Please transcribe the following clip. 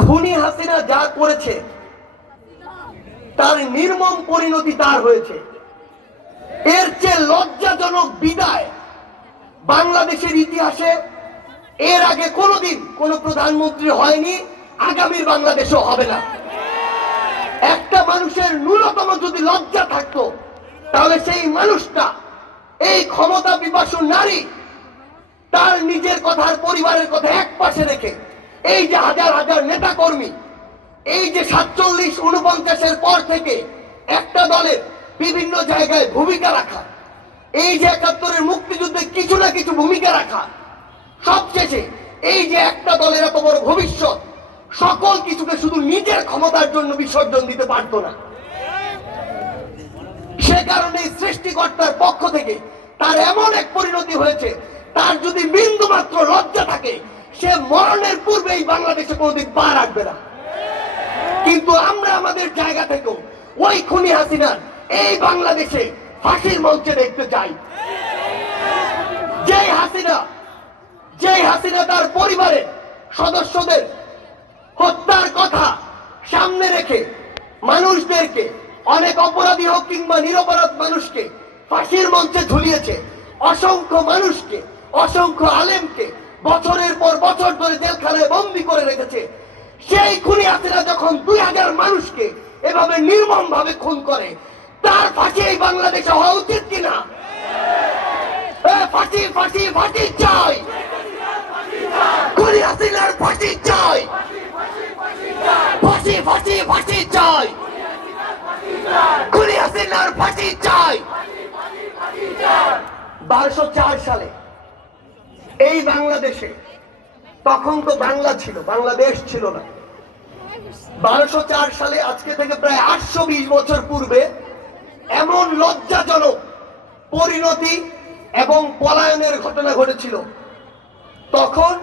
খুনি হাসিনা যা করেছে তার নির্মম পরিণতি তার হয়েছে। এর চেয়ে লজ্জাজনক বিদায় বাংলাদেশের ইতিহাসে এর আগে কোনোদিন কোন প্রধানমন্ত্রী হয়নি, আগামীর বাংলাদেশও হবে না। একটা মানুষের ন্যূনতম যদি লজ্জা থাকতো তাহলে সেই মানুষটা, এই ক্ষমতা পিপাসু নারী, তার নিজের কথার পরিবারের কথা এক পাশে রেখে এই যে হাজার হাজার নেতা কর্মী, এই যে 47-49-এর পর থেকে একটা দলের বিভিন্ন জায়গায় ভূমিকা রাখা, এই যে 71-এর মুক্তিযুদ্ধে কিছু না কিছু ভূমিকা রাখা, সবশেষে এই যে একটা দলের এত বড় ভবিষ্যৎ, সকল কিছুকে শুধু নিজের ক্ষমতার জন্য বিসর্জন দিতে পারতো না। সে কারণে সৃষ্টিকর্তার পক্ষ থেকে তার এমন এক পরিণতি হয়েছে, তার যদি বিন্দু মাত্র লজ্জা থাকে সে মরণের পূর্বেই বাংলাদেশে কোনোদিন পা রাখবে না। কিন্তু আমরা আমাদের জায়গা থেকেও ওই খুনি হাসিনার এই বাংলাদেশে ফাঁসির মঞ্চে দেখতে চাই। যেই হাসিনা তার পরিবারের সদস্যদের হত্যার কথা সামনে রেখে মানুষদেরকে, অনেক অপরাধী হোক কিংবা নিরপরাধ মানুষকে ফাঁসির মঞ্চে ঝুলিয়েছে, অসংখ্য মানুষকে, অসংখ্য আলেমকে বছরের পর বছর ধরে জেলখানায় বন্দী করে রেখেছে, সেই খুনি হাসিনা যখন 2000 মানুষকে এভাবে নির্মম ভাবে খুন করে, তার ফাঁসি এই বাংলাদেশে হওয়া উচিত কিনা? ফাঁসি ফাঁসি ফাঁসি চাই, খুনি হাসিনার ফাঁসি চাই, ফাঁসি ফাঁসি ফাঁসি চাই, খুনি হাসিনার ফাঁসি চাই। 1204 সালে এই বাংলাদেশে, তখন তো বাংলা ছিল, বাংলাদেশ ছিল না। 1204 সালে, আজকে থেকে প্রায় 820 বছর পূর্বে এমন লজ্জাজনক পরিণতি এবং পলায়নের ঘটনা ঘটেছিল। তখন